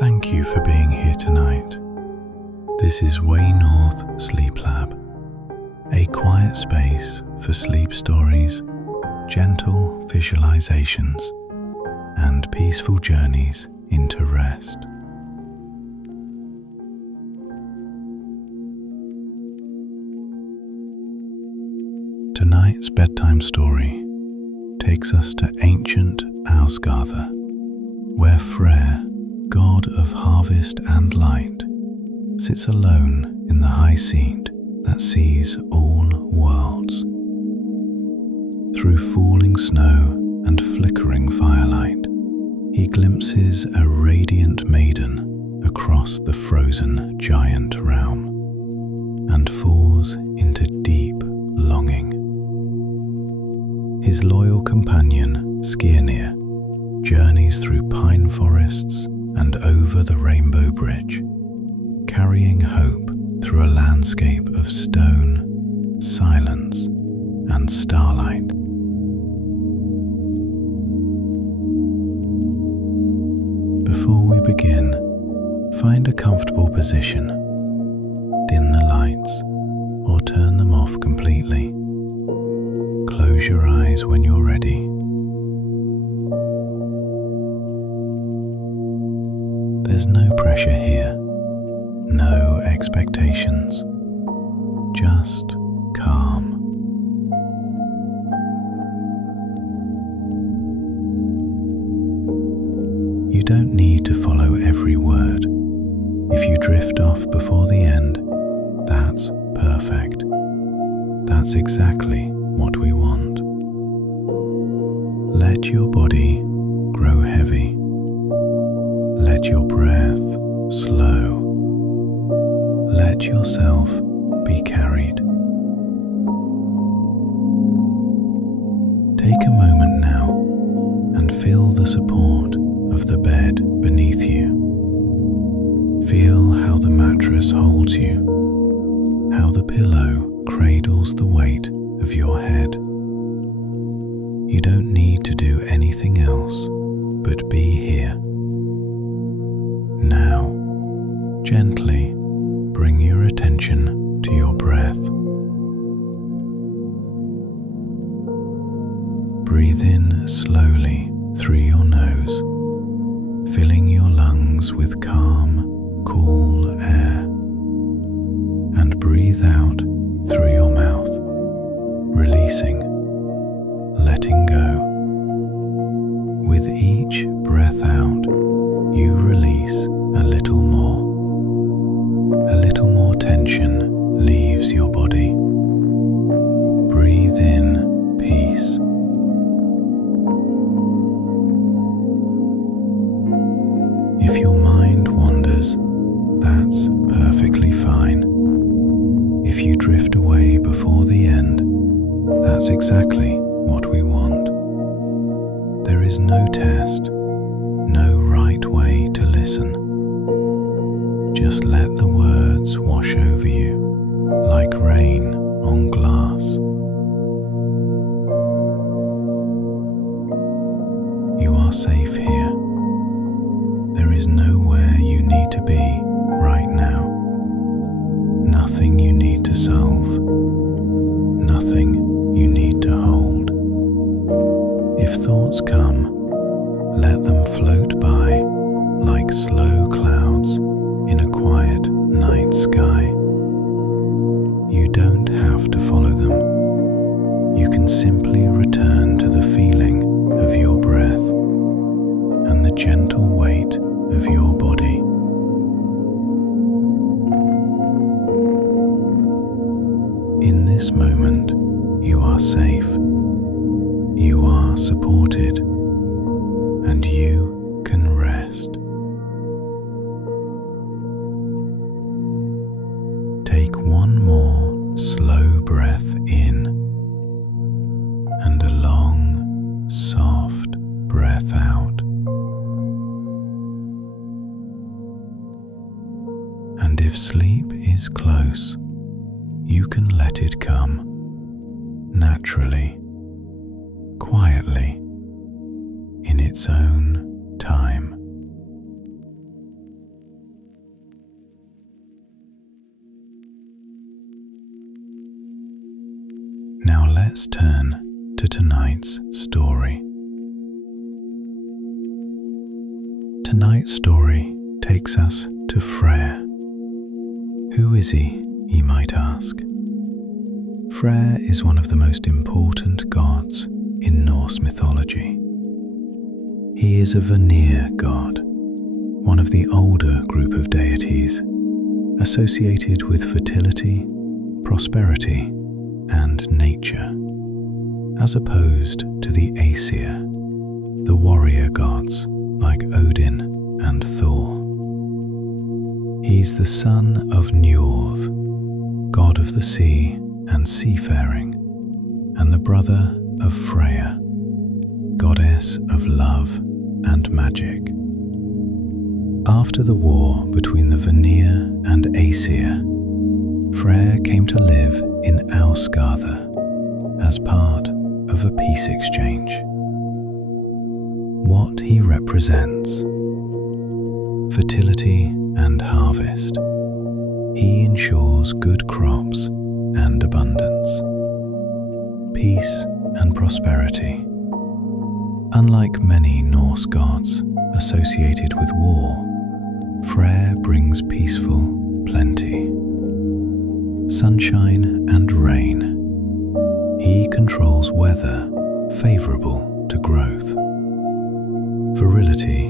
Thank you for being here tonight. This is Way North Sleep Lab, a quiet space for sleep stories, gentle visualizations, and peaceful journeys into rest. Tonight's bedtime story takes us to ancient Ásgarðr, where Freyr, god of harvest and light, sits alone in the high seat that sees all worlds. Through falling snow and flickering firelight, he glimpses a radiant maiden across the frozen giant realm and falls into deep longing. His loyal companion, Skirnir, journeys through pine forests and over the Rainbow Bridge, carrying hope through a landscape of stone, silence, and starlight. Before we begin, find a comfortable position, dim the lights, or turn them off completely. Close your eyes when you're ready. There's no pressure here, no expectations, just calm. You don't need to follow every word. If you drift off before the end, that's perfect. That's exactly what we want. Let your body grow heavy. Let your breath slow. Let yourself be carried. Take a moment now and feel the support of the bed beneath you. Feel how the mattress holds you, how the pillow cradles the weight of your head. You don't need to do anything else but be here. Now, gently bring your attention to your breath. Breathe in slowly through your nose, filling your lungs with calm, cool air, and breathe out through your mouth, releasing, letting go. With each breath out, you release a little more. A little more tension leaves your body. Breathe in peace. If your mind wanders, that's perfectly fine. If you drift away before the end, that's exactly what we want. There is no test, no right way to listen. Just let the words wash over you like rain on glass. You are safe here. There is nowhere you need to be right now. Nothing you need to solve. Nothing you need to hold. If thoughts come, let them float by like slow clouds in a quiet night sky. You don't have to follow them. You can simply return to the feeling of your breath and the gentle weight of your body. In this moment, you are safe. You are supported, and you can rest. Take one more slow breath in and a long, soft breath out. And if sleep is close, you can let it come naturally, quietly, in its own time. let's turn to tonight's story. Tonight's story takes us to Freyr. Who is he, you might ask? Freyr is one of the most important gods in Norse mythology. He is a Vanir god, one of the older group of deities associated with fertility, prosperity, and nature, as opposed to the Aesir, the warrior gods like Odin and Thor. He's the son of Njord, god of the sea and seafaring, and the brother of Freyr, goddess of love and magic. After the war between the Vanir and Aesir, Freyr came to live in Ásgarðr as part of a peace exchange. What he represents: fertility and harvest. He ensures good crops and abundance. Peace and prosperity. Unlike many Norse gods associated with war, Freyr brings peaceful plenty. Sunshine and rain. He controls weather favorable to growth. Virility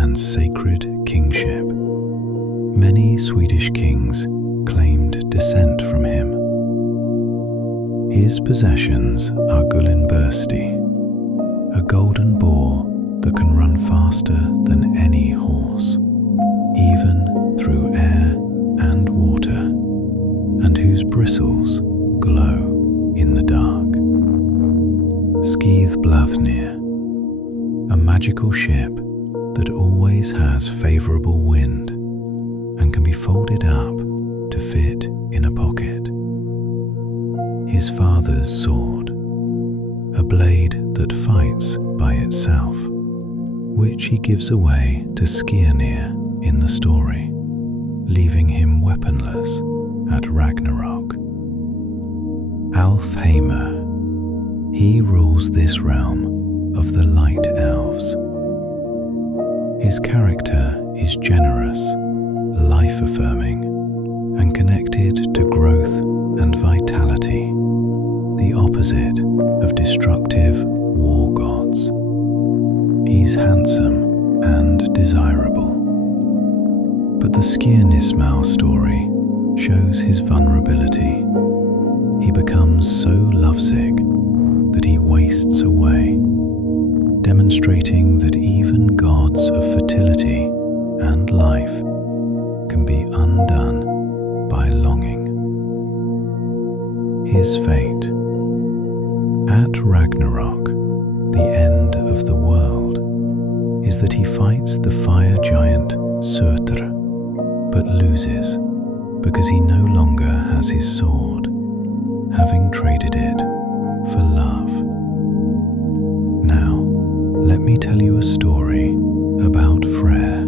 and sacred kingship. Many Swedish kings claimed descent from him. His possessions are Gullinbursti, a golden boar that can run faster than any horse, even through air and water, and whose bristles glow in the dark. Skíðblaðnir, a magical ship that always has favorable wind and can be folded up to fit in a pocket. His father's sword, a blade that fights by itself, which he gives away to Skirnir in the story, leaving him weaponless at Ragnarok. Alfheimr, he rules this realm of the light elves. His character is generous, life-affirming, and connected to growth and vitality, the opposite of destructive war gods. He's handsome and desirable. But the Skirnismal story shows his vulnerability. He becomes so lovesick that he wastes away, demonstrating that even gods of fertility and life can be undone by longing. His fate. At Ragnarok, the end of the world, is that he fights the fire giant Surtr, but loses because he no longer has his sword, having traded it for love. Now, let me tell you a story about Freyr.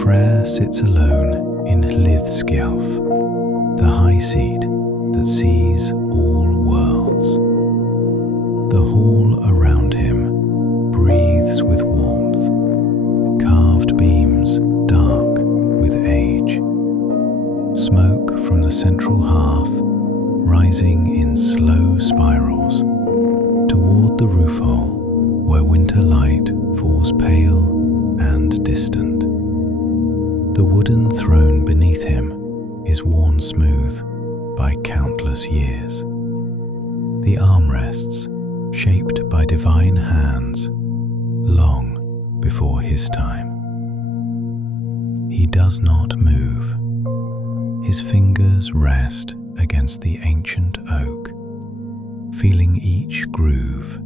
Freyr sits alone in Hlidskjalf, the high seat that sees all worlds. The hall around him breathes with warmth, carved beams dark with age. Smoke from the central hearth rising in slow spirals toward the roof hole where winter light falls pale and distant. The wooden throne beneath him is worn smooth by countless years. The armrests, shaped by divine hands, long before his time. He does not move. His fingers rest against the ancient oak, feeling each groove,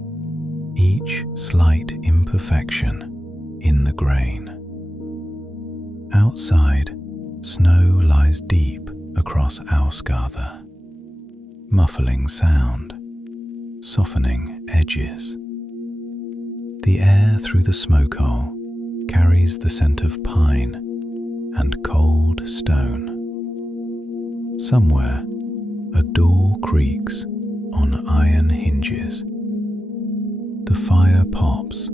each slight imperfection in the grain. Outside, snow lies deep across Ásgarðr, muffling sound, softening edges. The air through the smoke hole carries the scent of pine and cold stone. Somewhere, a door creaks on iron hinges. The fire pops,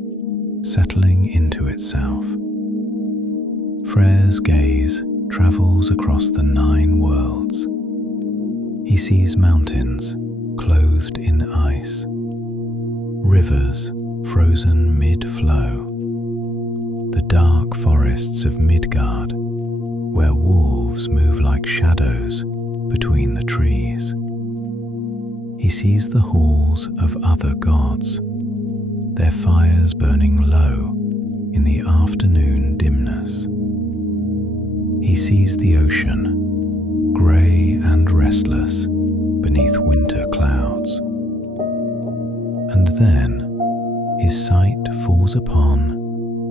settling into itself. Freyr's gaze travels across the 9 worlds. He sees mountains clothed in ice, rivers frozen mid-flow, the dark forests of Midgard, where wolves move like shadows between the trees. He sees the halls of other gods, their fires burning low in the afternoon dimness. He sees the ocean, grey and restless beneath winter clouds. And then his sight falls upon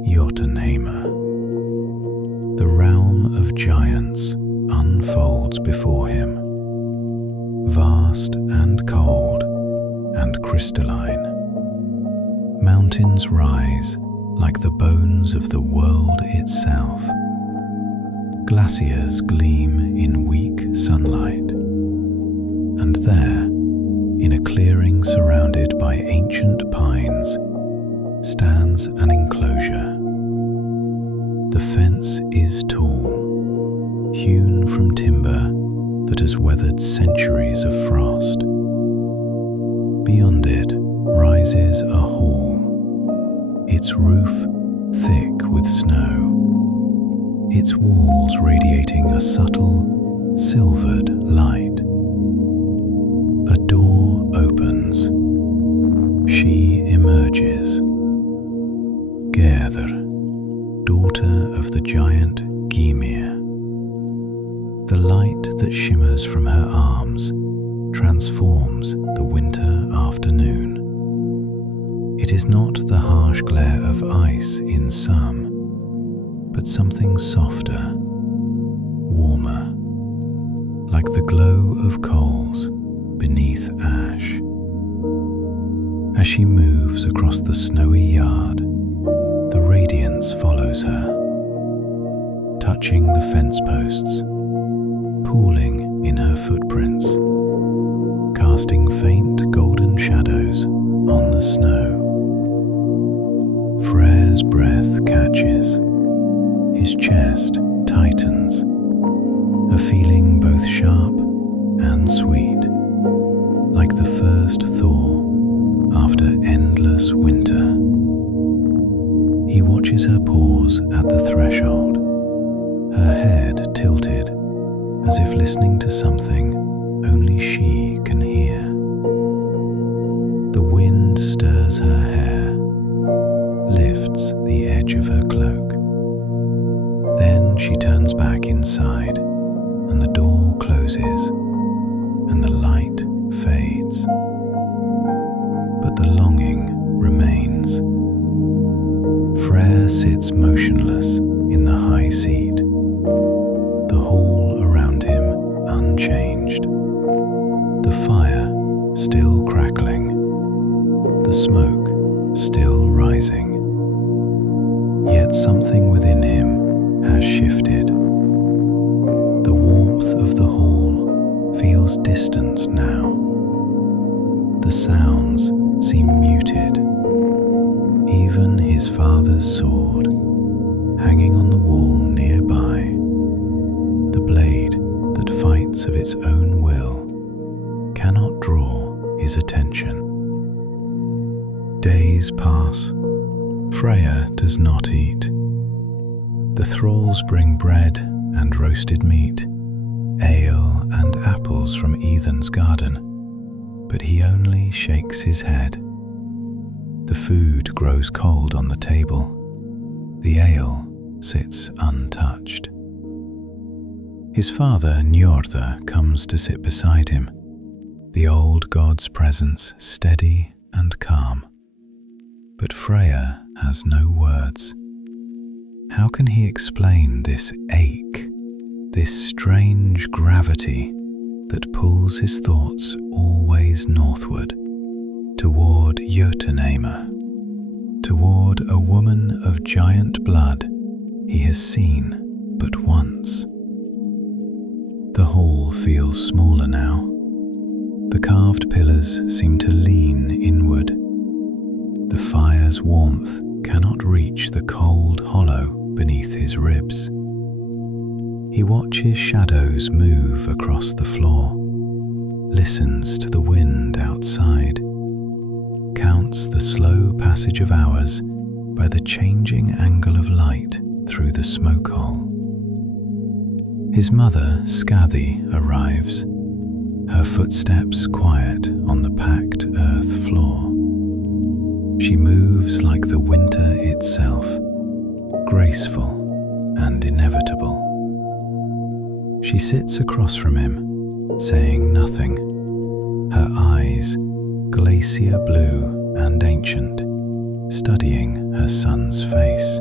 Jotunheimr. The realm of giants unfolds before him, vast and cold and crystalline. Mountains rise like the bones of the world itself. Glaciers gleam in weak sunlight. And there, in a clearing surrounded by ancient pines, stands an enclosure. The fence is tall, hewn from timber that has weathered centuries of frost. Beyond it rises a hall, its roof thick with snow, its walls radiating a subtle, silvered light. A door opens. She emerges. Gerðr, daughter of the giant Gymir. The light that shimmers from her arms transforms the winter afternoon. It is not the harsh glare of ice in some, but something softer, warmer, like the glow of coals beneath ash. As she moves across the snowy yard, the radiance follows her, touching the fence posts, pooling in her footprints, casting faint golden shadows on the snow. Freyr's breath catches, his chest tightens, a feeling both sharp and sweet, like the first thaw after endless winter. He watches her pause at the threshold, her head tilted as if listening to something only she can hear. The wind stirs her hair, lifts the edge of her cloak. Then she turns back inside, and the door closes, and the light fades. But the longing remains. Freyr sits motionless in the high seat, the hall around him unchanged, the fire still crackling, the smoke still rising. Yet something within him has shifted. The warmth of the hall feels distant now. The sounds seem muted. Even his father's sword, hanging on the wall nearby, the blade that fights of its own will, cannot draw his attention. Days pass. Freyr does not eat. The thralls bring bread and roasted meat, ale and apples from Ethan's garden, but he only shakes his head. The food grows cold on the table. The ale sits untouched. His father, Njordr, comes to sit beside him, the old god's presence steady and calm. But Freyr has no words. How can he explain this ache, this strange gravity that pulls his thoughts always northward, toward Jotunheimr, toward a woman of giant blood he has seen but once? The hall feels smaller now. The carved pillars seem to lean inward. The fire's warmth cannot reach the cold hollow beneath his ribs. He watches shadows move across the floor, listens to the wind outside, counts the slow passage of hours by the changing angle of light through the smoke hole. His mother, Ásgarðr, arrives, her footsteps quiet on the packed earth floor. She moves like the winter itself, graceful and inevitable. She sits across from him, saying nothing, her eyes glacier blue and ancient, studying her son's face.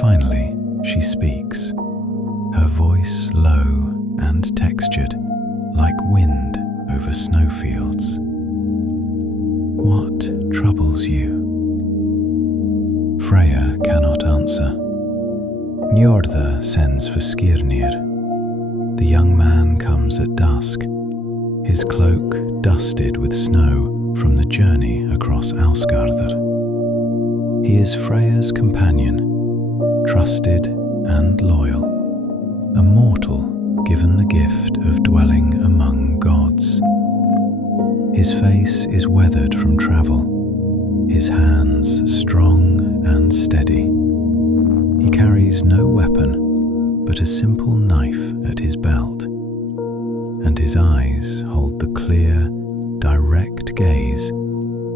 Finally, she speaks, her voice low and textured, like wind over snowfields. What troubles you? Freyr cannot answer. Njordr sends for Skirnir. The young man comes at dusk, his cloak dusted with snow from the journey across Ásgarðr. He is Freyr's companion, trusted and loyal, a mortal given the gift of dwelling among gods. His face is weathered from travel, his hands strong and steady. He carries no weapon but a simple knife at his belt, and his eyes hold the clear, direct gaze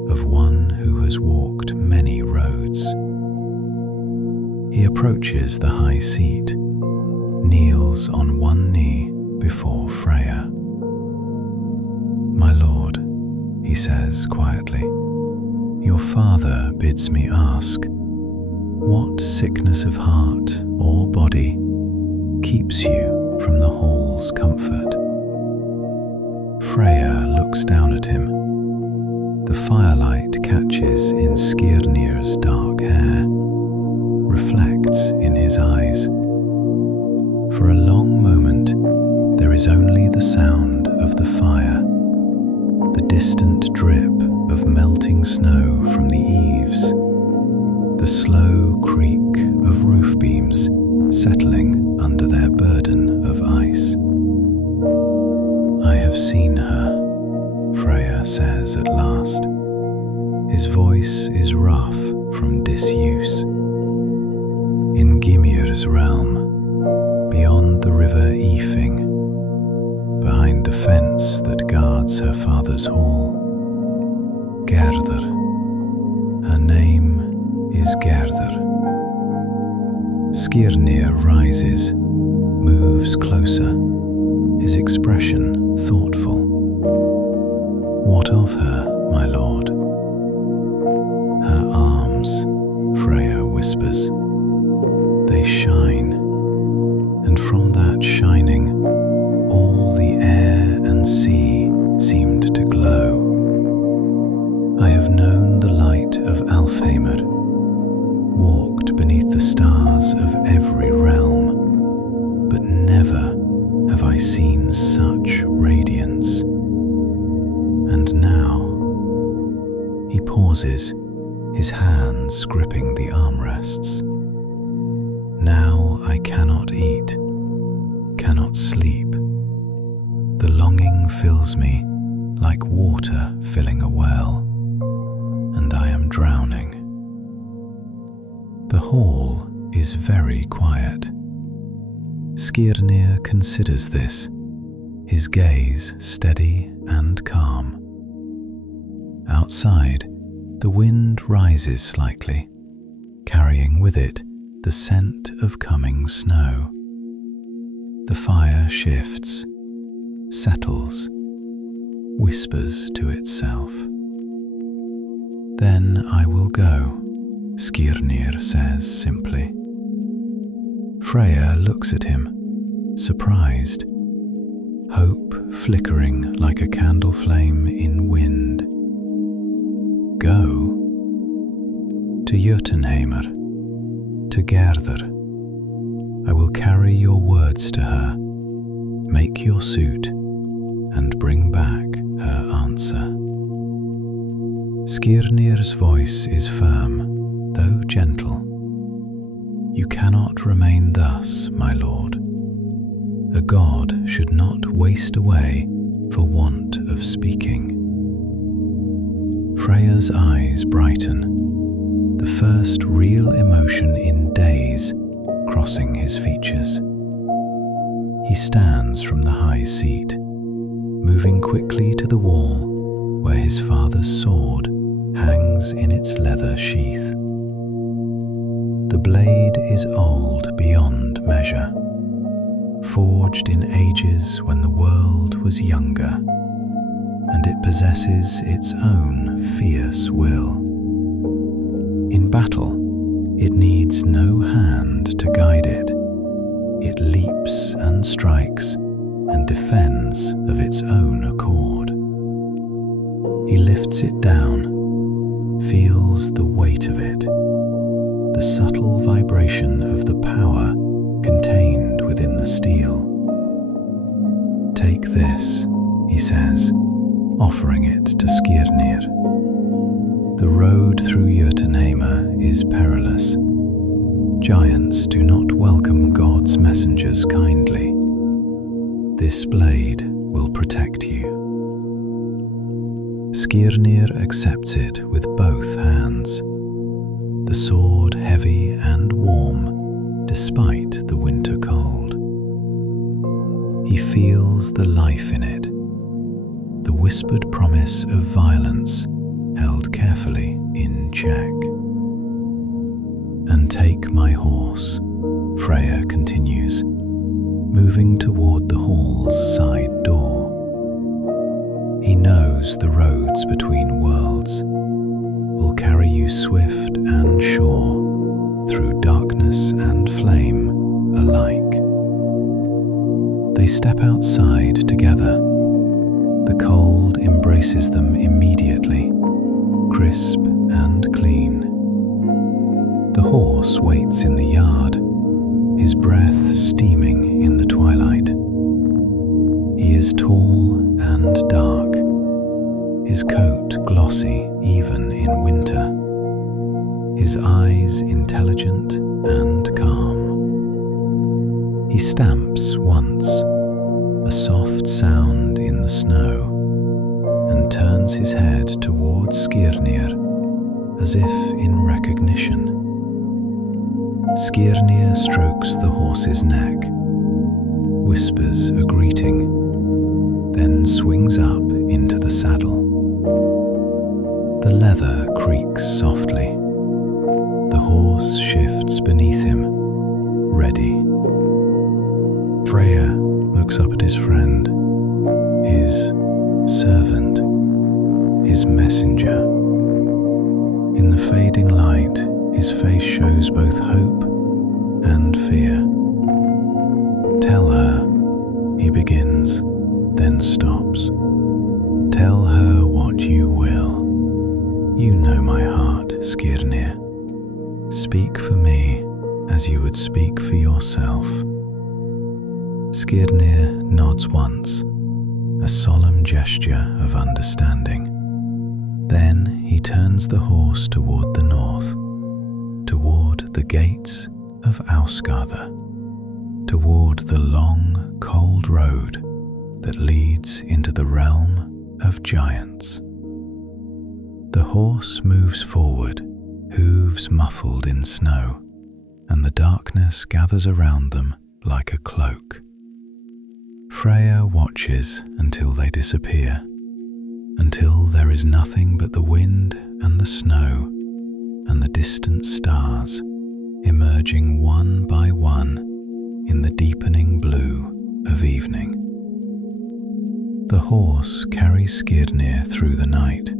of one who has walked many roads. He approaches the high seat, kneels on one knee before Freyr. "My lord," he says quietly, "your father bids me ask, what sickness of heart or body keeps you from the hall's comfort?" Freyr looks down at him. The firelight catches in Skirnir's dark hair, reflects in his eyes. For a long moment, there is only the sound of the fire, the distant drip of melting snow from the eaves, the slow creak of roof beams settling under their burden of ice. "I have seen her," Freyr says at last. His voice is rough from disuse. "In Gymir's realm, beyond the river Ifing, behind the fence that guards her father's hall. Gerðr. Her name is Gerðr." Skirnir rises, moves closer, his expression thoughtful. "What of her, my lord?" "Her arms," Freyr whispers. "They shine, and from that shining, all the air and sea seemed to glow. I have known the light of Alfheimr, walked beneath the stars of every realm, but never have I seen such radiance. And now," he pauses, his hands gripping the armrests, "now I cannot eat, cannot sleep. The longing fills me like water filling a well, and I am drowning." The hall is very quiet. Skirnir considers this, his gaze steady and calm. Outside, the wind rises slightly, carrying with it the scent of coming snow. The fire shifts, settles, whispers to itself. "Then I will go," Skirnir says simply. Freyr looks at him, surprised, hope flickering like a candle flame in wind. "Go?" "To Jotunheimr, to Gerðr. I will carry your words to her, make your suit, and bring back her answer. Skirnir's voice is firm, though gentle. You cannot remain thus, my lord. A god should not waste away for want of speaking. Freyr's eyes brighten, the first real emotion in days crossing his features. He stands from the high seat, moving quickly to the wall where his father's sword hangs in its leather sheath. The blade is old beyond measure, forged in ages when the world was younger, and it possesses its own fierce will. In battle, it needs no hand to guide it. It leaps and strikes and defends of its own accord. He lifts it down, feels the weight of it, the subtle vibration of the power contained within the steel. Take this, he says, offering it to Skirnir. The road through Jotunheimr is perilous. Giants do not welcome God's messengers kindly. This blade will protect you. Skirnir accepts it with both hands, the sword heavy and warm despite the winter cold. He feels the life in it, the whispered promise of violence held carefully in check. And take my horse, Freyr continues, moving toward the hall's side door. He knows the roads between worlds will carry you swift and sure through darkness and flame alike. They step outside together. The cold embraces them immediately, crisp and clean. The horse waits in the yard, his breath steaming in the twilight. He is tall and dark, his coat glossy even in winter, his eyes intelligent and calm. He stamps once, a soft sound in the snow, and turns his head towards Skirnir as if in recognition. Skirnir strokes the horse's neck, whispers a greeting, then swings up into the saddle. The leather creaks softly. The horse shifts beneath him, ready. Freyr looks up at his friend, his servant, his messenger. In the fading light, his face shows both hope and fear. Tell her, he begins, then stops. Tell her what you will. You know my heart, Skirnir. Speak for me as you would speak for yourself. Skirnir nods once, a solemn gesture of understanding. Then he turns the horse toward the north, toward the gates of Ásgarðr, toward the long, cold road that leads into the realm of giants. The horse moves forward, hooves muffled in snow, and the darkness gathers around them like a cloak. Freyr watches until they disappear, until there is nothing but the wind and the snow and the distant stars emerging one by one in the deepening blue of evening. The horse carries Skirnir through the night.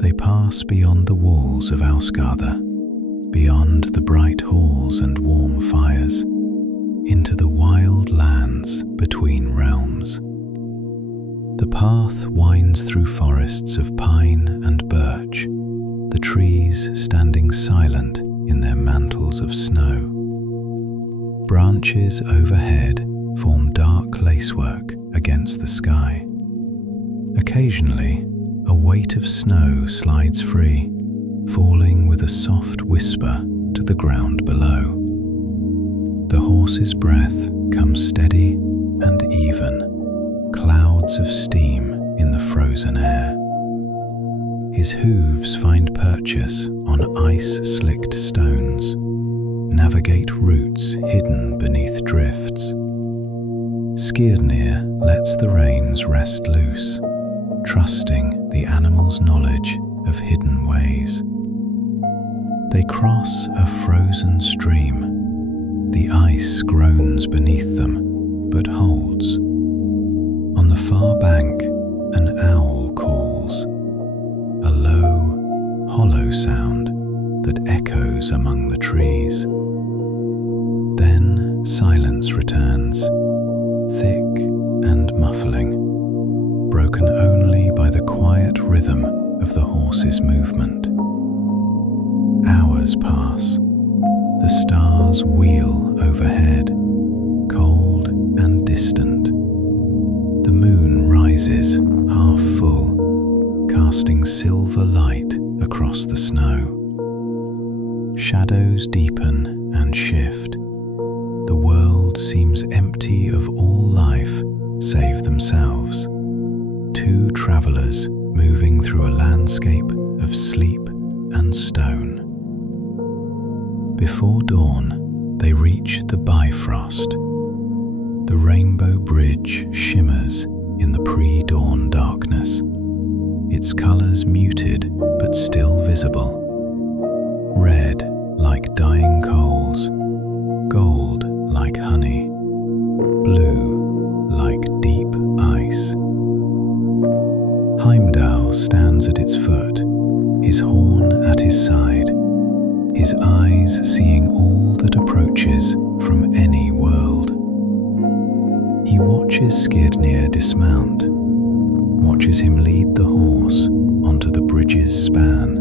They pass beyond the walls of Ásgarðr, beyond the bright halls and warm fires, into the wild lands between realms. The path winds through forests of pine and birch, the trees standing silent in their mantles of snow. Branches overhead form dark lacework against the sky. Occasionally, a weight of snow slides free, falling with a soft whisper to the ground below. The horse's breath comes steady and even, clouds of steam in the frozen air. His hooves find purchase on ice-slicked stones, navigate routes hidden beneath drifts. Skirnir lets the reins rest loose, trusting the animal's knowledge of hidden ways. They cross a frozen stream. The ice groans beneath them, but holds. On the far bank, an owl calls, a low, hollow sound that echoes among the trees. Then silence returns, thick and muffling, broken only by the quiet rhythm of the horse's movement. Hours pass. The stars wheel overhead, cold and distant. The moon rises half full, casting silver light across the snow. Shadows deepen and shift. The world seems empty of all life save themselves. Two travelers moving through a landscape of sleep and stone. Before dawn, they reach the Bifrost. The rainbow bridge shimmers in the pre-dawn darkness, its colours muted but still visible. Red like dying coals, gold like honey, blue like deep ice. Heimdall stands at its foot, his horn at his side, his eyes seeing all that approaches from any world. He watches Skirnir dismount, watches him lead the horse onto the bridge's span.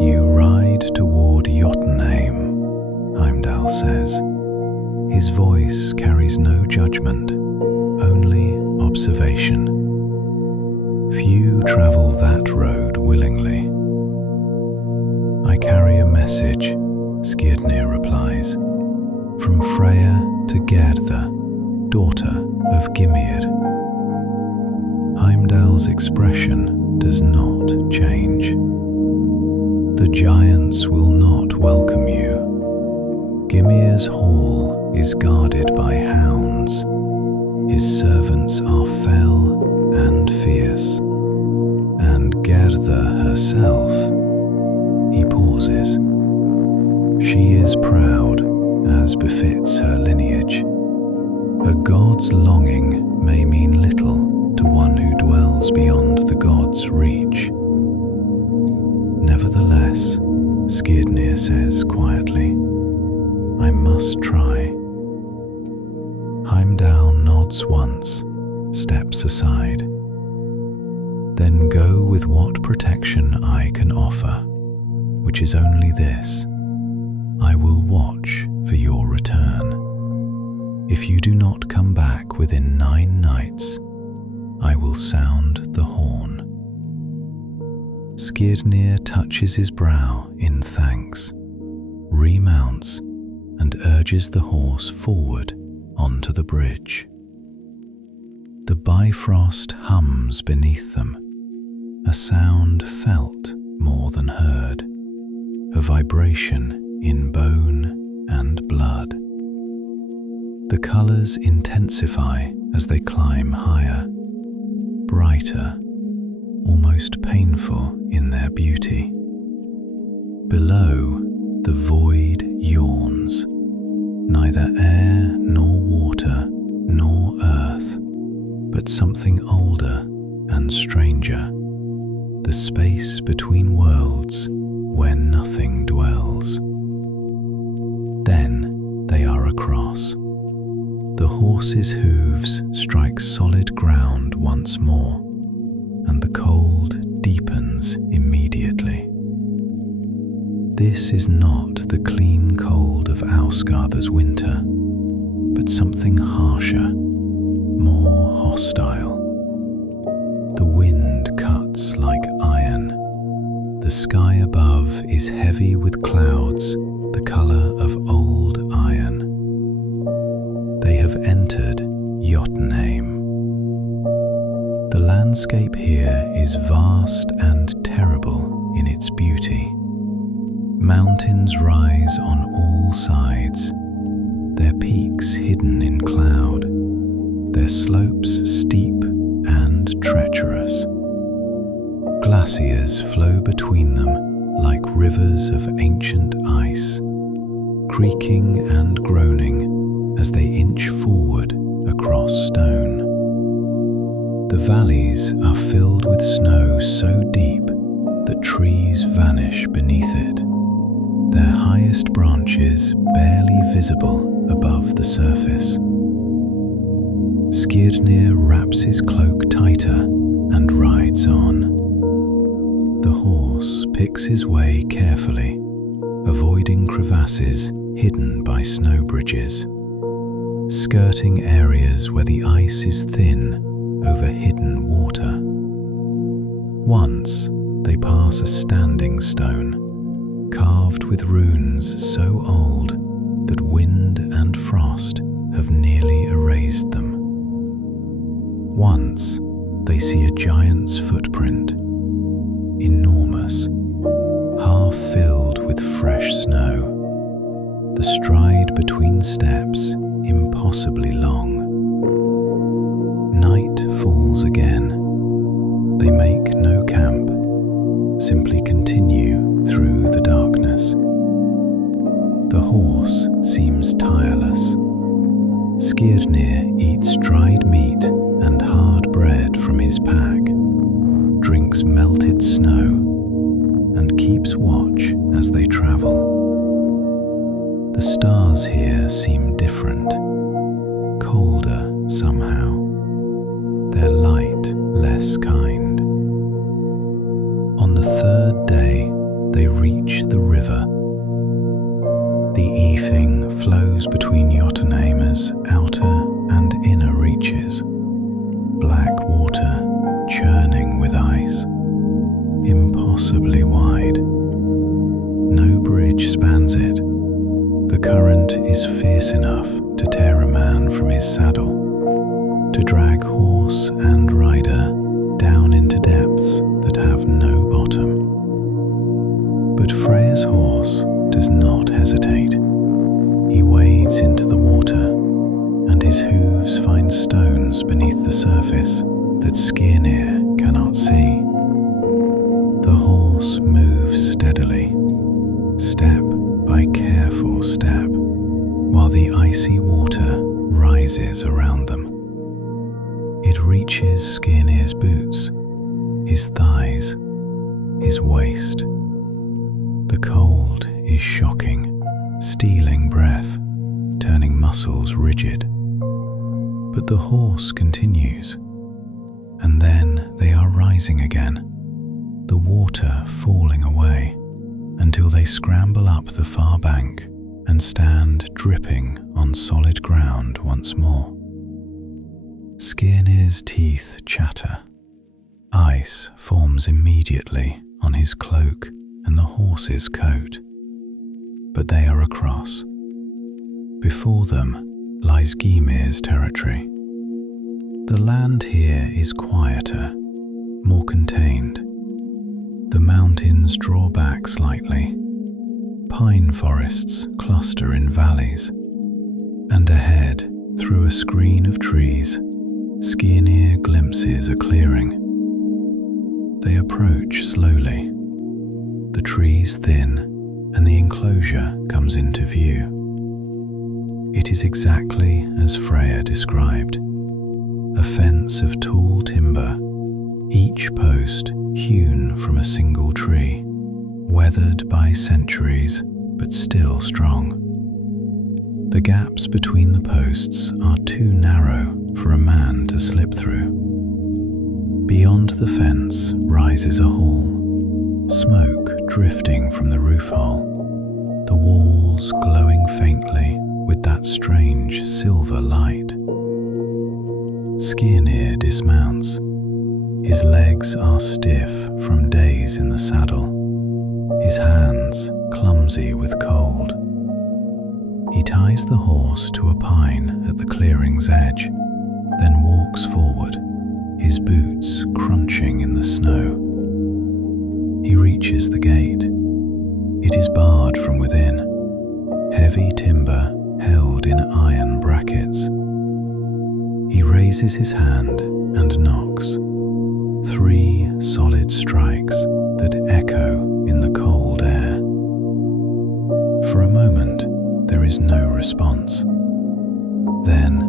You ride toward Jotunheim, Heimdall says. His voice carries no judgment, only observation. Few travel that road willingly. I carry a message, Skirnir replies, from Freyr to Ásgarðr, daughter of Gymir. Heimdall's expression does not change. The giants will not welcome you. Gymir's hall is guarded by hounds. His servants are fell and fierce. And Ásgarðr herself, he pauses. She is proud, as befits her lineage. A god's longing may mean little to one who dwells beyond the god's reach. Nevertheless, Skirnir says quietly, I must try. Heimdall nods once, steps aside. Then go with what protection I can offer, which is only this: I will watch for your return. If you do not come back within 9 nights, I will sound the horn. Skirnir touches his brow in thanks, remounts, and urges the horse forward onto the bridge. The Bifrost hums beneath them, a sound felt more than heard, a vibration in bone and blood. The colours intensify as they climb higher, brighter, almost painful in their beauty. Below, the void yawns, neither air nor water nor earth, but something older and stranger, the space between worlds where nothing dwells. Then they are across. The horse's hooves strike solid ground once more, and the cold deepens immediately. This is not the clean cold of Ásgarðr's winter, but something harsher, more hostile, sky above is heavy with clouds the color of old iron. They have entered Jotunheim. The landscape here is vast and terrible in its beauty. Mountains rise on all sides, their peaks hidden in cloud, their slopes steep and treacherous. Glaciers flow between them like rivers of ancient ice, creaking and groaning as they inch forward across stone. The valleys are filled with snow so deep that trees vanish beneath it, their highest branches barely visible above the surface. Skirnir wraps his cloak tighter and rides on. The horse picks his way carefully, avoiding crevasses hidden by snow bridges, skirting areas where the ice is thin over hidden water. Once they pass a standing stone, carved with runes so old that wind and frost have nearly erased them. Once they see a giant's footprint, enormous, half filled with fresh snow, the stride between steps impossibly long. Night falls again. They make no camp, simply continue through the darkness. The horse seems tireless. Skirnir eats dried meat and hard bread from his pack, drinks melted snow, and keeps watch as they travel. The stars here seem different, colder somehow, their light less kind. On the third day, they reach the river. The Ifing flows between Jotunheim's outer and inner reaches, black water churning with ice, impossibly wide. No bridge spans it. The current is fierce enough to tear a man from his saddle, to drag horse and rider down into depths that have no bottom. But Freyr's horse does not hesitate. He wades into the water, and his hooves find stones beneath the surface that Skirnir cannot see. The horse moves steadily, step by careful step, while the icy water rises around them. It reaches Skirnir's boots, his thighs, his waist. The cold is shocking, stealing breath, turning muscles rigid. But the horse continues, and then they are rising again, the water falling away, until they scramble up the far bank and stand dripping on solid ground once more. Skirnir's teeth chatter. Ice forms immediately on his cloak and the horse's coat, but they are across. Before them lies Gymir's territory. The land here is quieter, more contained. The mountains draw back slightly. Pine forests cluster in valleys, and ahead, through a screen of trees, Skirnir glimpses a clearing. They approach slowly. The trees thin, and the enclosure comes into view. It is exactly as Freyr described, a fence of tall timber, each post hewn from a single tree, weathered by centuries but still strong. The gaps between the posts are too narrow for a man to slip through. Beyond the fence rises a hall, smoke drifting from the roof hole, the walls glowing faintly with that strange silver light. Skirnir dismounts. His legs are stiff from days in the saddle, his hands clumsy with cold. He ties the horse to a pine at the clearing's edge, then walks forward, his boots crunching in the snow. He reaches the gate. It is barred from within, heavy timber held in iron brackets. He raises his hand and knocks. 3 solid strikes that echo in the cold air. For a moment, there is no response. Then,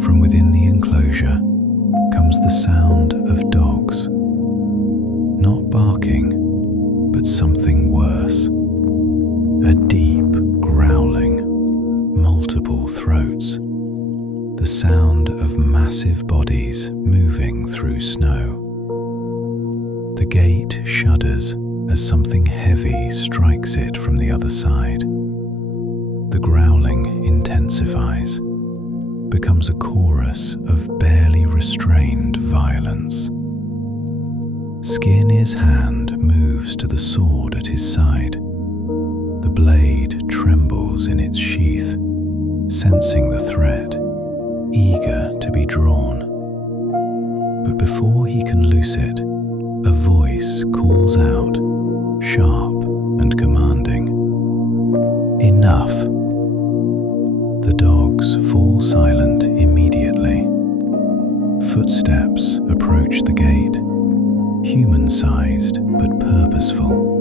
from within the enclosure, comes the sound of dogs. Not barking, but something worse. A deep growling, multiple throats. The sound of massive bodies moving through snow. The gate shudders as something heavy strikes it from the other side. The growling intensifies, becomes a chorus of barely restrained violence. Skirnir's hand moves to the sword at his side. The blade trembles in its sheath, sensing the threat, eager to be drawn. But before he can loose it, a voice calls out, sharp and commanding. Enough! The dogs fall silent immediately. Footsteps approach the gate, human-sized but purposeful.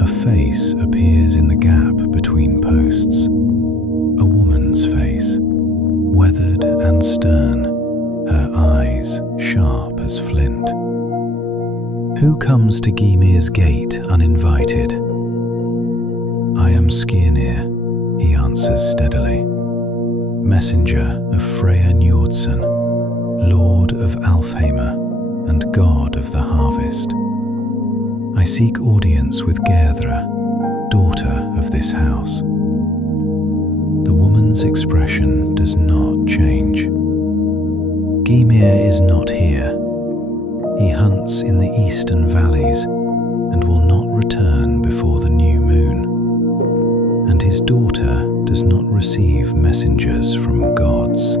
A face appears in the gap between posts. A woman's face, weathered and stern, her eyes sharp as flint. Who comes to Gymir's gate uninvited? I am Skirnir, he answers steadily, messenger of Freyr Njordsen, lord of Alfheimr and god of the harvest. I seek audience with Ásgarðr, daughter of this house. The woman's expression does not change. Gymir is not here. He hunts in the eastern valleys and will not return before the new moon. And his daughter does not receive messengers from gods.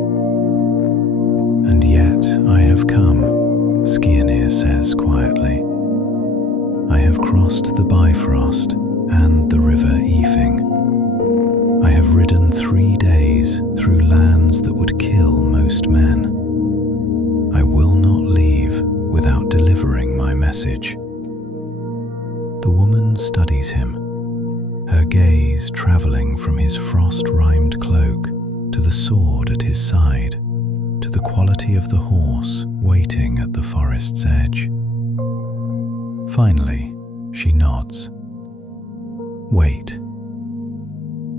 And yet I have come, Skirnir says quietly. I have crossed the Bifrost and the river Ifing. I have ridden 3 days through lands that would kill most men. I will not leave without delivering my message. The woman studies him, her gaze travelling from his frost-rimed cloak to the sword at his side, to the quality of the horse waiting at the forest's edge. Finally, she nods. Wait.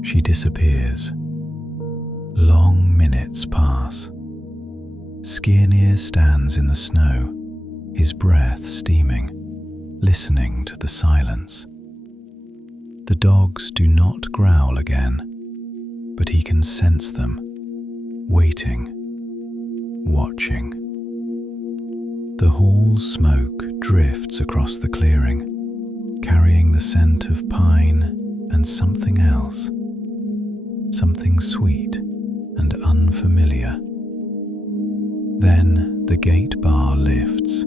She disappears. Long minutes pass. Skirnir stands in the snow, his breath steaming, listening to the silence. The dogs do not growl again, but he can sense them, waiting, watching. The hall's smoke drifts across the clearing, carrying the scent of pine and something else, something sweet and unfamiliar. Then the gate bar lifts.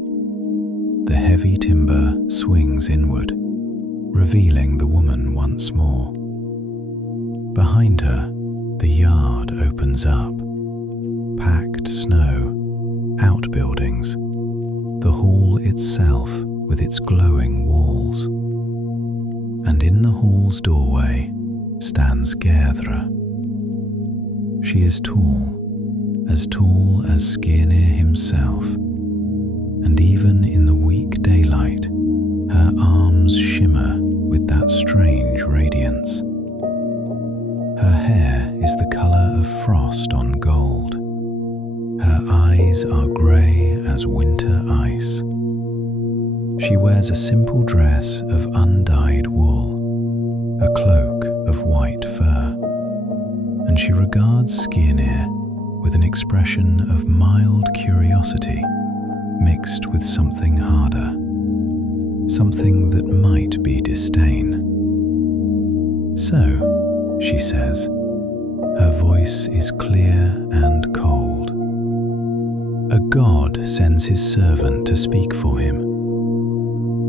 The heavy timber swings inward, revealing the woman once more. Behind her, the yard opens up. Packed snow, outbuildings, the hall itself with its glowing walls. And in the hall's doorway stands Ásgarðr. She is tall as Skirnir himself, and even in the weak daylight, her arms shimmer with that strange radiance. Her hair is the colour of frost on gold. Her eyes are grey as winter ice. She wears a simple dress of undyed wool, a cloak of white fur, and she regards Skirnir with an expression of mild curiosity mixed with something harder. something that might be disdain. "So," she says, her voice is clear and cold, "a god sends his servant to speak for him.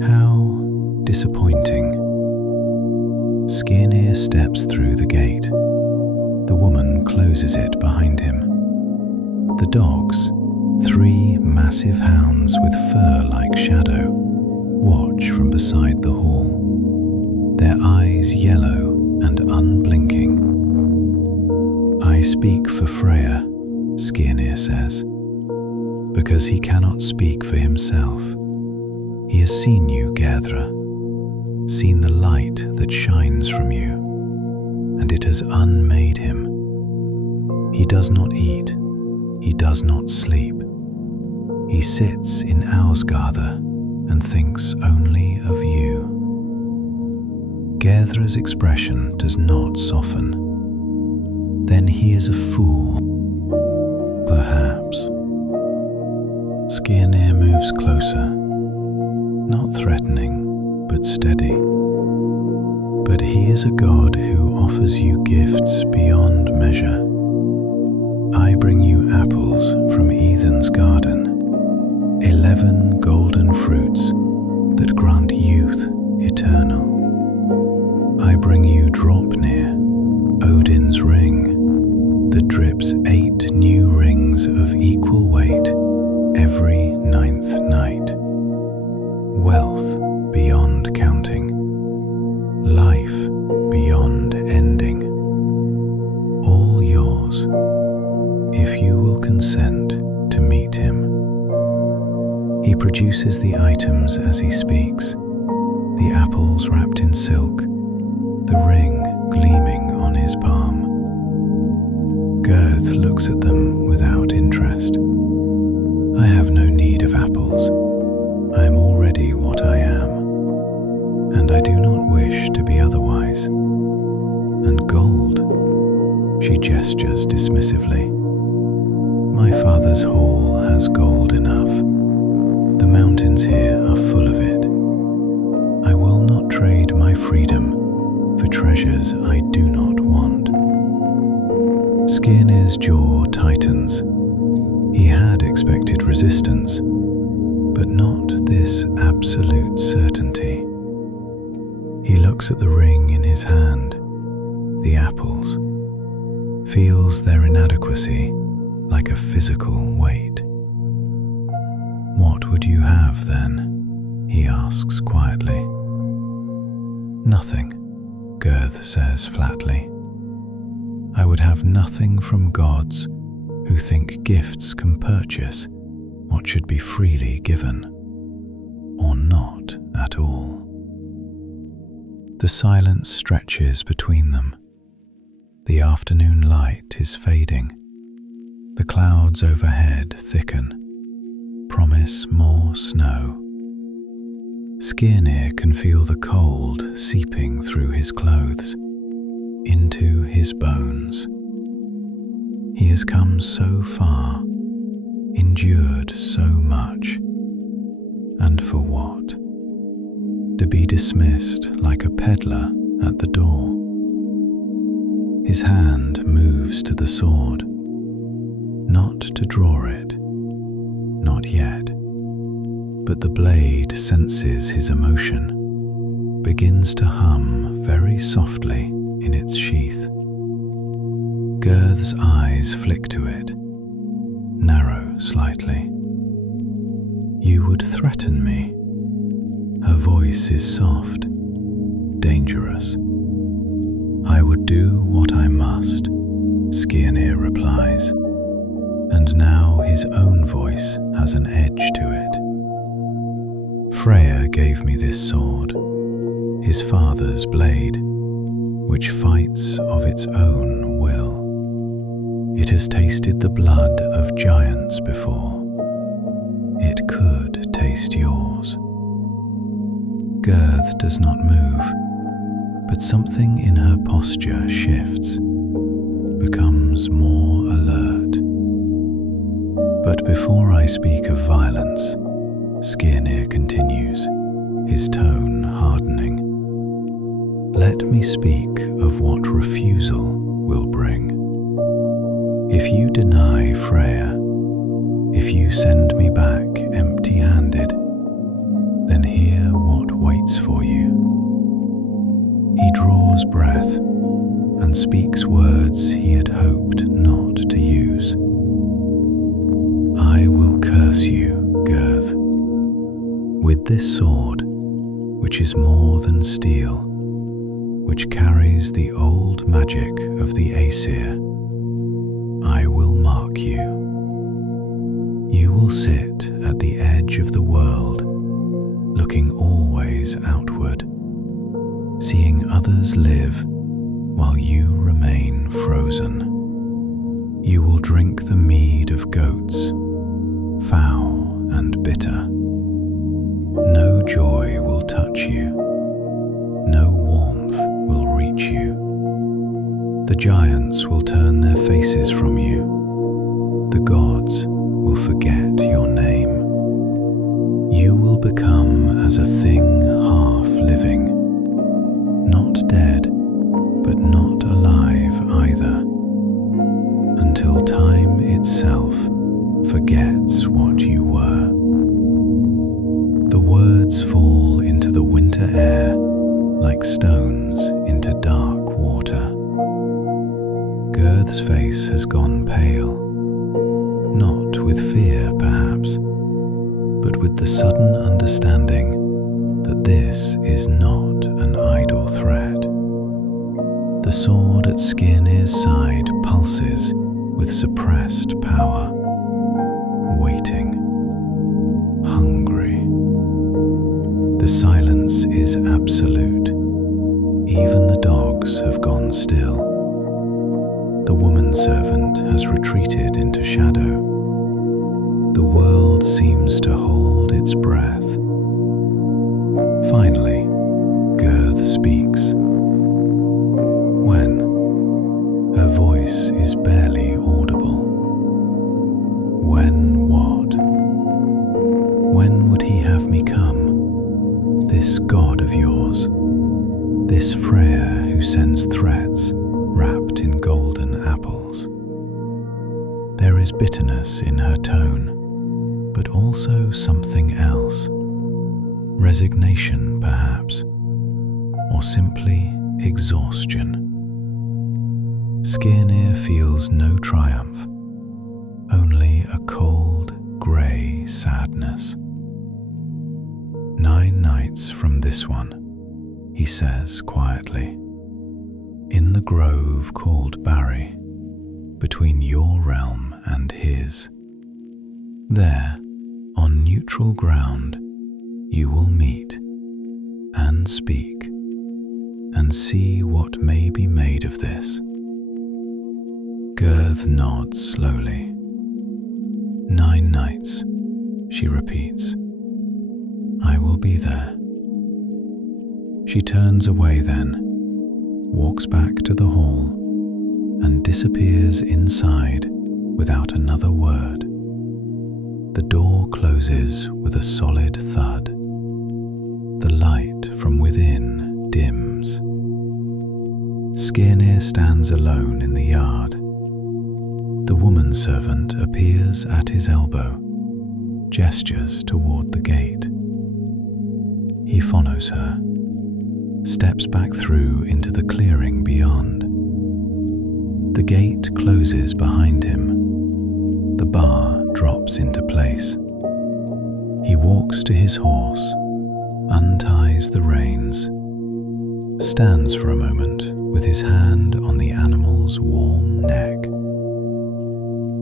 How disappointing." Skirnir steps through the gate. The woman closes it behind him. The dogs, 3 massive hounds with fur like shadow, watch from beside the hall, their eyes yellow and unblinking. "I speak for Freyr," Skirnir says, "because he cannot speak for himself. He has seen you, Gerðr, seen the light that shines from you, and it has unmade him. He does not eat, he does not sleep. He sits in Ásgarðr and thinks only of you." Gerðr's expression does not soften. "Then he is a fool, perhaps." Skirnir moves closer, not threatening, but steady. "But he is a god who offers you gifts beyond measure. I bring you apples from Ethan's garden, 11 golden fruits that grant youth eternal. I bring you Draupnir, Odin's ring, that drips 8 new rings of equal weight every 9th night. Wealth beyond counting, life beyond ending, all yours, if you will consent to meet him." He produces the items as he speaks, the apples wrapped in silk, the ring gleaming on his palm. Gerðr looks at them without interest. "I have no need of apples. I am already what I am, and I do not wish to be otherwise. And gold," she gestures dismissively. "My father's hall has gold enough. The mountains here are full of it. I will not trade my freedom for treasures I do not want." Skirnir's jaw tightens. He had expected resistance, but not this absolute certainty. He looks at the ring in his hand, the apples, feels their inadequacy like a physical weight. "What would you have then?" he asks quietly. "Nothing," Gerðr says flatly. "I would have nothing from gods who think gifts can purchase what should be freely given, or not at all." The silence stretches between them. The afternoon light is fading. The clouds overhead thicken, promise more snow. Skirnir can feel the cold seeping through his clothes, into his bones. He has come so far, endured so much, and for what? To be dismissed like a peddler at the door. His hand moves to the sword, not to draw it, not yet, but the blade senses his emotion, begins to hum very softly in its sheath. Gerðr's eyes flick to it, narrow slightly. "You would threaten me?" Her voice is soft, dangerous. "I would do what I must," Skirnir replies, and now his own voice has an edge to it. "Freyr gave me this sword, his father's blade, which fights of its own will. It has tasted the blood of giants before. It could taste yours." Gerðr does not move, but something in her posture shifts, becomes more alert. "But before I speak of violence," Skirnir continues, his tone hardening. Let me speak of what refusal will bring. If you deny Freyr, if you send me back empty-handed, then hear what waits for you. He draws breath and speaks words he had hoped not to use. I will curse you, Ásgarðr, with this sword, which is more than steel, which carries the old magic of the Aesir. I will mark you. You will sit at the edge of the world, looking always outward, seeing others live while you remain frozen. You will drink the mead of goats, foul and bitter. No joy will touch you, no warmth will reach you. The giants will turn their faces from you, the gods will forget your name. You will become as a thing half living, not dead, but not alive either, until time itself forgets what you were. The words fall into the winter air like stones into dark water. Ásgarðr's face has gone pale, not with fear perhaps, but with the sudden understanding that this is not an idle threat. The sword at Skirnir's side pulses with suppressed power, waiting, hungry. The silence is absolute. Even the dogs have gone still. The woman servant has retreated into shadow. The world seems to hold its breath. Finally, Ásgarðr speaks. When? Her voice is barely audible. When what? When would he have me come? This god of yours, this Freyr who sends threats wrapped in golden apples. There is bitterness in her tone, but also something else. Resignation, perhaps, or simply exhaustion. Skirnir feels no triumph, only a cold, grey sadness. 9 nights from this one, he says quietly, in the grove called Barry, between your realm and his. There, on neutral ground, you will meet and speak and see what may be made of this. Ásgarðr nods slowly. 9 nights, she repeats. I will be there. She turns away then, walks back to the hall, and disappears inside without another word. The door closes with a solid thud. The light from within dims. Skirnir stands alone in the yard. The woman servant appears at his elbow, gestures toward the gate. He follows her, steps back through into the clearing beyond. The gate closes behind him. The bar drops into place. He walks to his horse, unties the reins, stands for a moment with his hand on the animal's warm neck.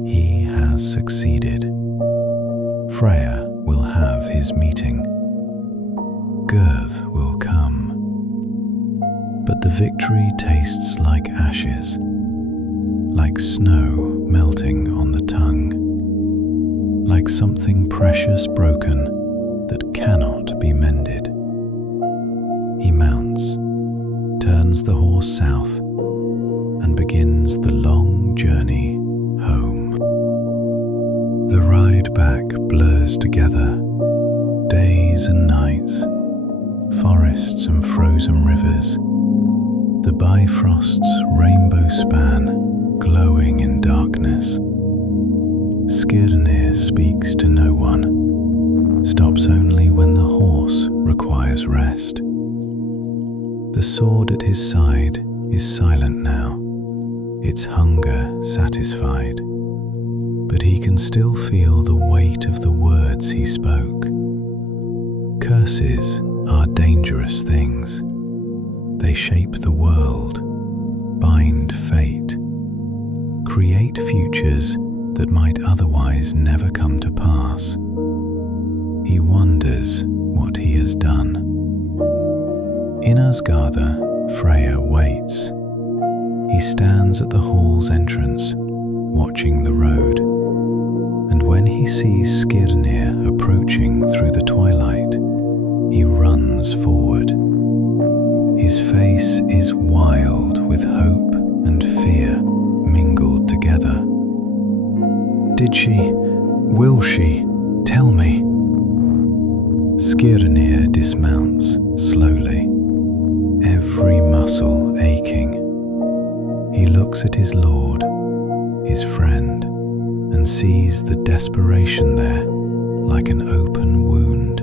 He has succeeded. Freyr will have his meeting. Ásgarðr will come. But the victory tastes like ashes, like snow melting on the tongue, like something precious broken that cannot be mended. He mounts, turns the horse south, and begins the long journey home. The ride back blurs together, days and nights, forests and frozen rivers, the Bifrost's rainbow span glowing in darkness. Skirnir speaks to no one, stops only when the horse requires rest. The sword at his side is silent now, its hunger satisfied, but he can still feel the weight of the words he spoke. Curses are dangerous things. They shape the world, bind fate, create futures that might otherwise never come to pass. He wonders what he has done. In Ásgarðr, Freyr waits. He stands at the hall's entrance, watching the road, and when he sees Skirnir approaching through the twilight, he runs forward. His face is wild with hope and fear mingled together. Will she, tell me? Skirnir dismounts slowly, every muscle aching. He looks at his lord, his friend, and sees the desperation there like an open wound.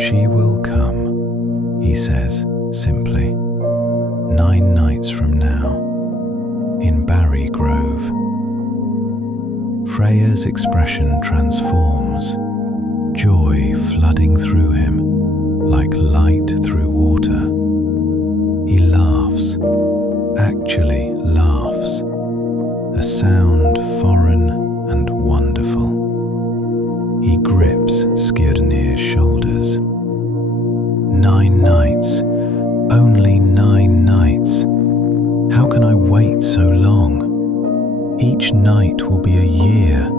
She will come, he says simply, 9 nights from now, in Barry Grove. Freyr's expression transforms, joy flooding through him like light through water. He laughs, actually laughs, a sound foreign and wonderful. He grips Skirnir's shoulders. 9 nights, only 9 nights. How can I wait so long? Each night will be a year,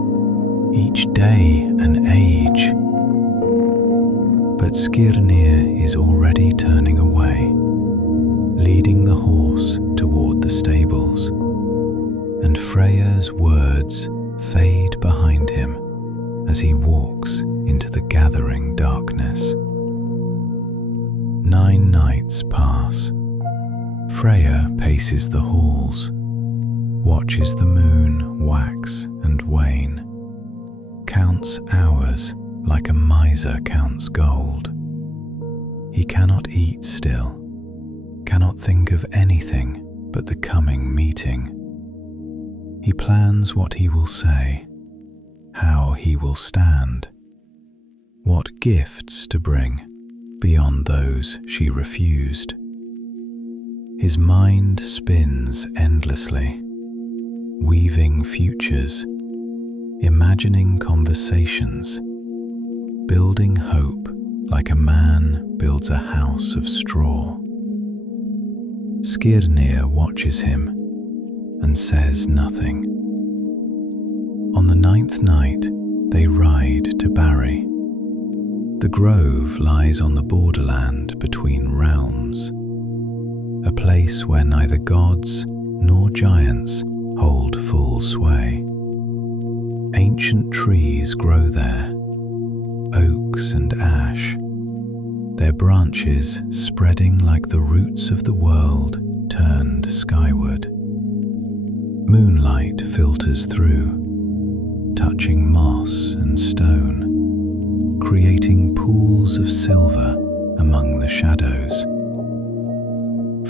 each day an age. But Skirnir is already turning away, leading the horse toward the stables, and Freyr's words fade behind him as he walks into the gathering darkness. 9 nights pass. Freyr paces the halls, watches the moon wax and wane, counts hours like a miser counts gold. He cannot eat still, cannot think of anything but the coming meeting. He plans what he will say, how he will stand, what gifts to bring beyond those she refused. His mind spins endlessly, weaving futures, imagining conversations, building hope like a man builds a house of straw. Skirnir watches him and says nothing. On the 9th night, they ride to Barry. The grove lies on the borderland between realms, a place where neither gods nor giants hold full sway. Ancient trees grow there, oaks and ash, their branches spreading like the roots of the world turned skyward. Moonlight filters through, touching moss and stone, creating pools of silver among the shadows.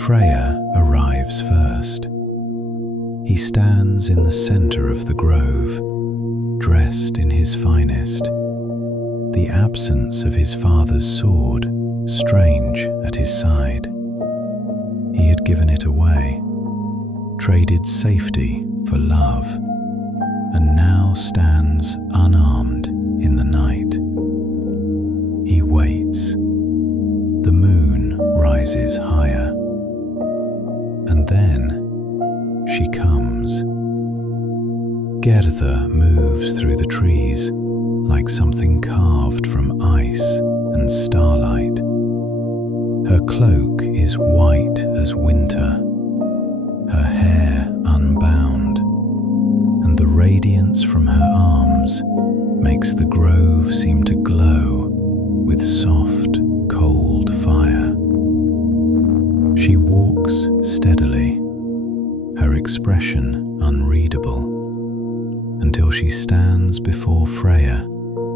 Freyr arrives first. He stands in the center of the grove, dressed in his finest, the absence of his father's sword strange at his side. He had given it away, traded safety for love, and now stands unarmed in the night. He waits. The moon rises higher, and then she comes. Gerða moves through the trees like something carved from ice and starlight. Her cloak is white as winter, her hair unbound, and the radiance from her arms makes the grove seem to glow with soft, She walks steadily, her expression unreadable, until she stands before Freyr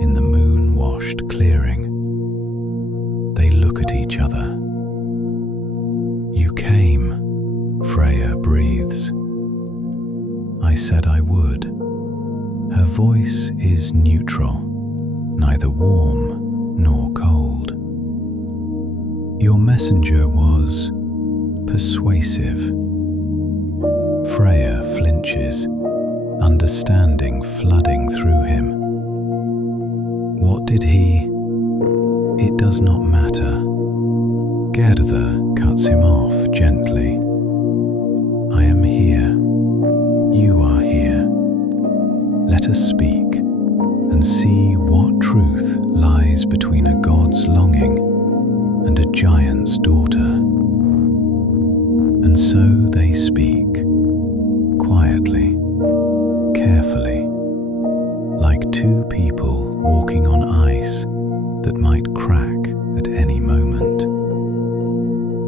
in the moon-washed clearing. They look at each other. "You came," Freyr breathes. "I said I would." Her voice is neutral, neither warm nor cold. "Your messenger was persuasive." Freyr flinches, understanding flooding through him. What did he? It does not matter. Gerðr cuts him off gently. "I am here. You are here. Let us speak and see what truth lies between a god's longing and a giant's daughter." And so they speak, quietly, carefully, like two people walking on ice that might crack at any moment.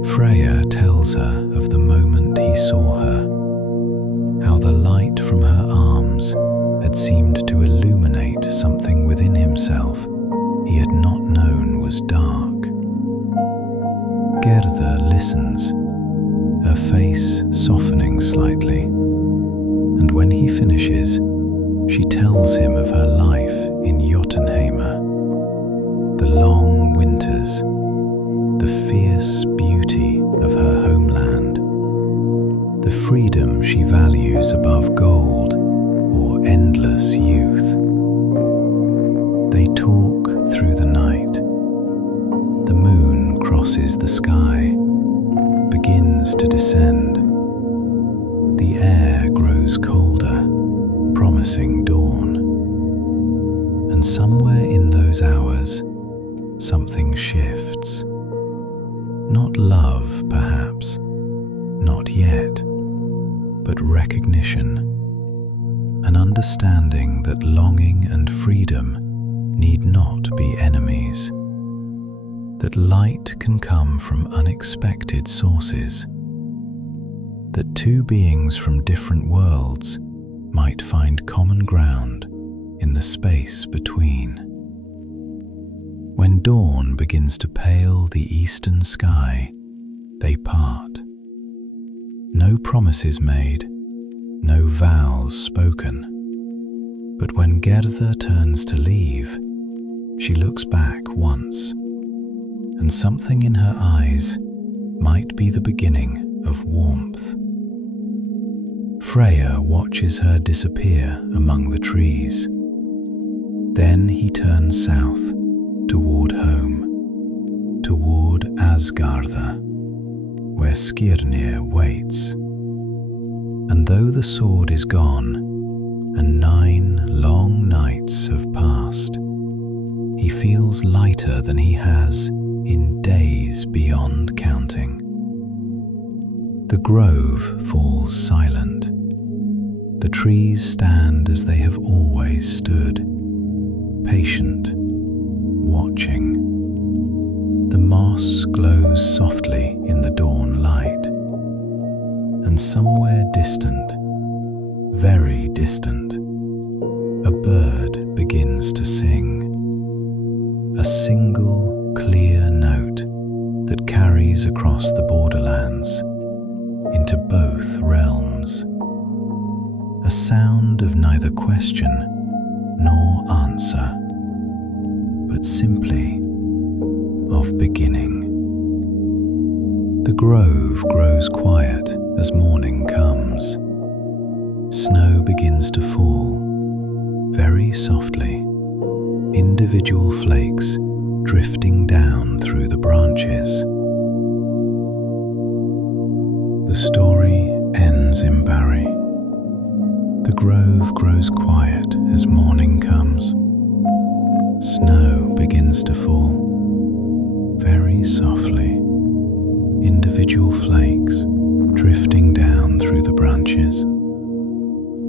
Freyr tells her of the moment he saw her, how the light from her arms had seemed to illuminate something within himself he had not known was dark. Gerðr listens, her face softening slightly, and when he finishes, she tells him of her life in Jotunheimr, the long winters, the fierce beauty of her homeland, the freedom she values above gold or endless youth. They talk through the night. The moon crosses the sky, begins to descend. The air grows colder, promising dawn. And somewhere in those hours, something shifts. Not love, perhaps, not yet, but recognition. An understanding that longing and freedom need not be enemies. That light can come from unexpected sources. That two beings from different worlds might find common ground in the space between. When dawn begins to pale the eastern sky, they part. No promises made, no vows spoken. But when Gerðr turns to leave, she looks back once, and something in her eyes might be the beginning of warmth. Freyr watches her disappear among the trees. Then he turns south, toward home, toward Ásgarðr, where Skirnir waits. And though the sword is gone, and 9 long nights have passed, he feels lighter than he has in days beyond counting. The grove falls silent. The trees stand as they have always stood, patient, watching. The moss glows softly in the dawn light, and somewhere distant, very distant, a bird begins to sing. A single clear note that carries across the borderlands into both realms. A sound of neither question nor answer, but simply of beginning. The grove grows quiet as morning comes. Snow begins to fall, very softly, individual flakes drifting down through the branches. The story ends in Barry. The grove grows quiet as morning comes. Snow begins to fall, very softly, individual flakes drifting down through the branches,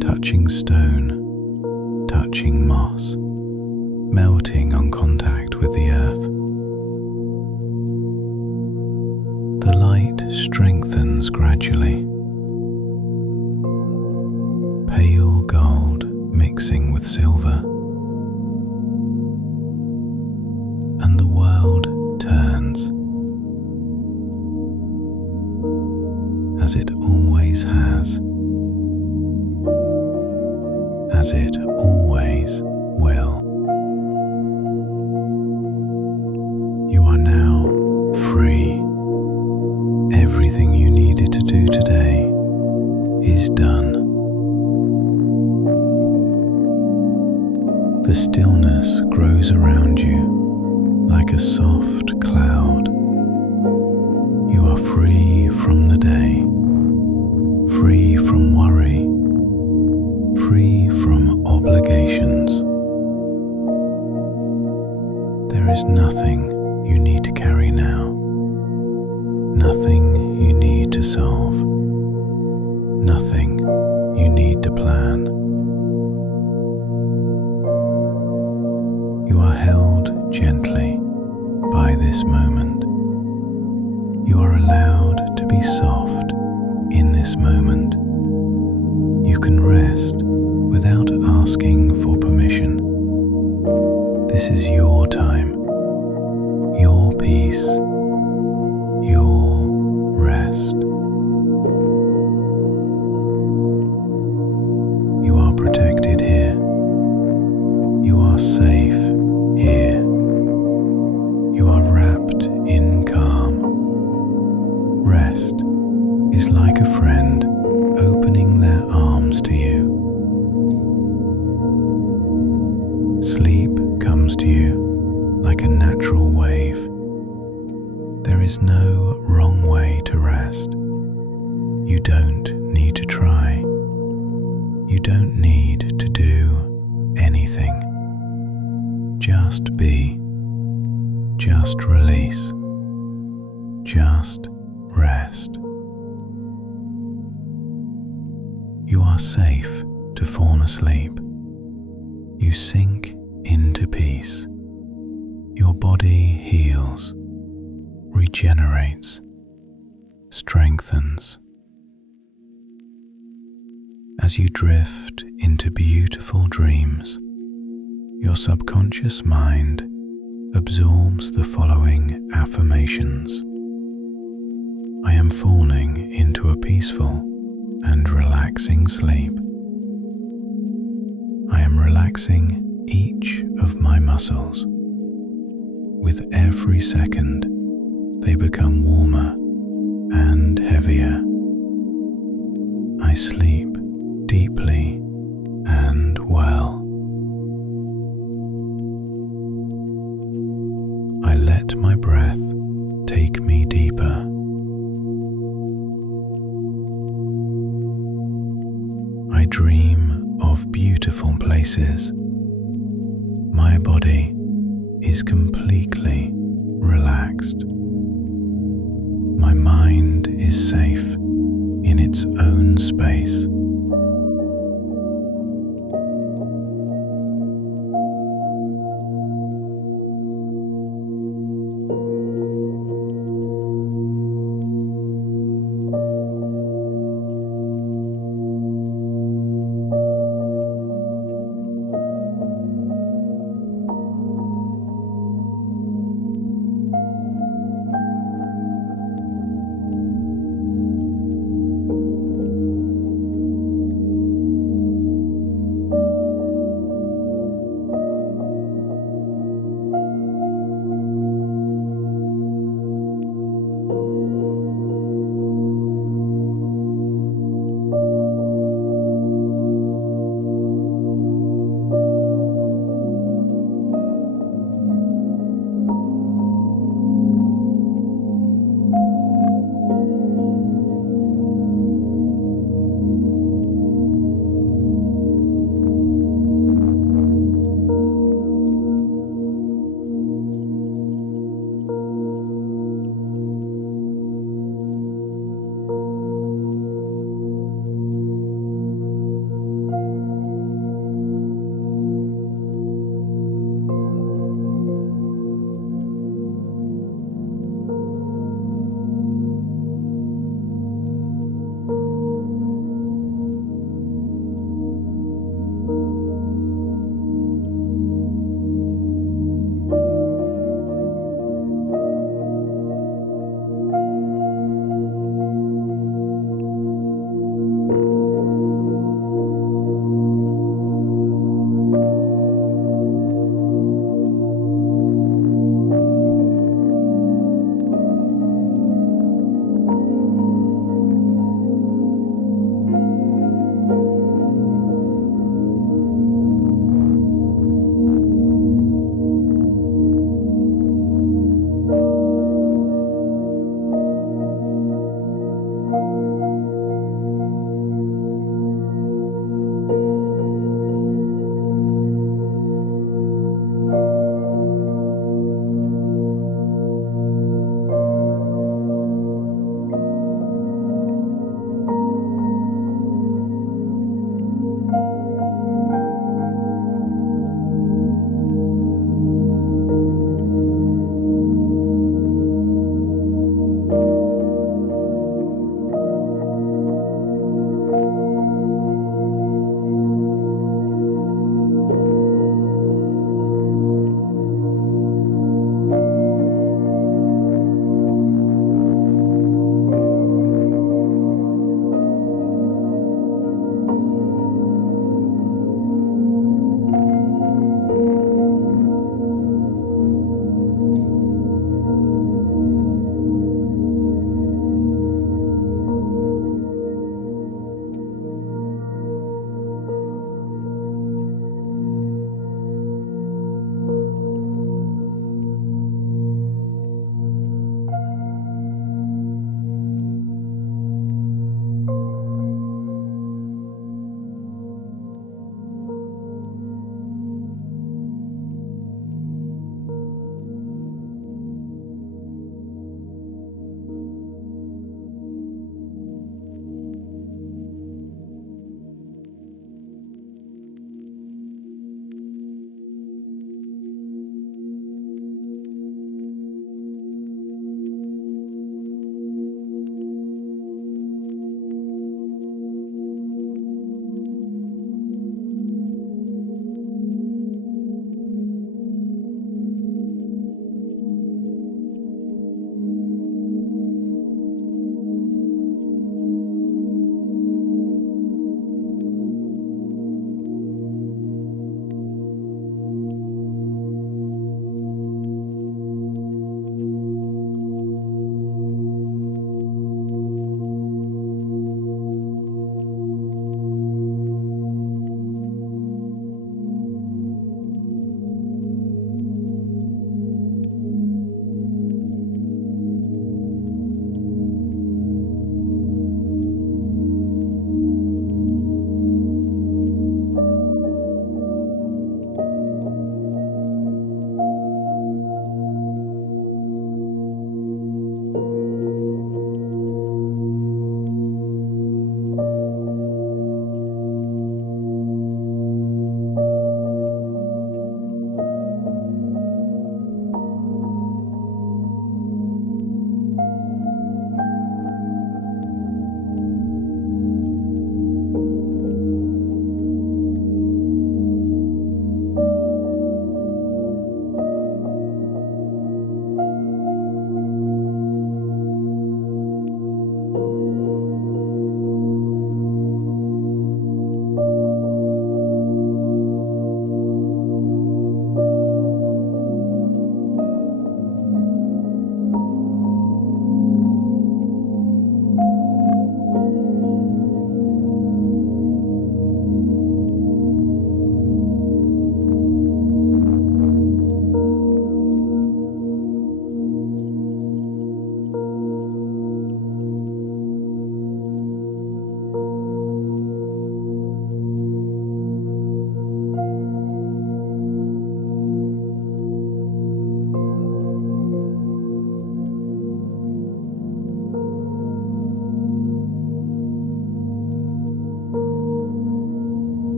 touching stone, touching moss, melting on contact with the earth. The light strengthens gradually. Pale gold mixing with silver, and the world turns, as it always has, as it always will. You are now free. Everything you needed to do today is done. The stillness grows around you like a soft cloud. You are free from the day, free from worry, free from obligations. There is nothing you need to carry now, nothing you need to solve, nothing you need to plan. You are held gently by this moment. You are allowed to be soft in this moment. You can rest without asking for permission. This is your time, your peace, your rest. You are protected here. You are safe here. You are wrapped in calm. Rest is like a friend opening their arms to you. Sleep comes to you like a natural wave. There is no wrong way to rest. You don't need to try. You don't need to do anything. Just be. Just release. Just rest. You are safe to fall asleep. You sink into peace. Your body heals, regenerates, strengthens. As you drift into beautiful dreams, your subconscious mind absorbs the following affirmations. I am falling into a peaceful and relaxing sleep. I am relaxing each of my muscles. With every second, they become warmer and heavier. I sleep deeply and well. I let my breath take me deeper. I dream of beautiful places. My body is completely relaxed. My mind is safe.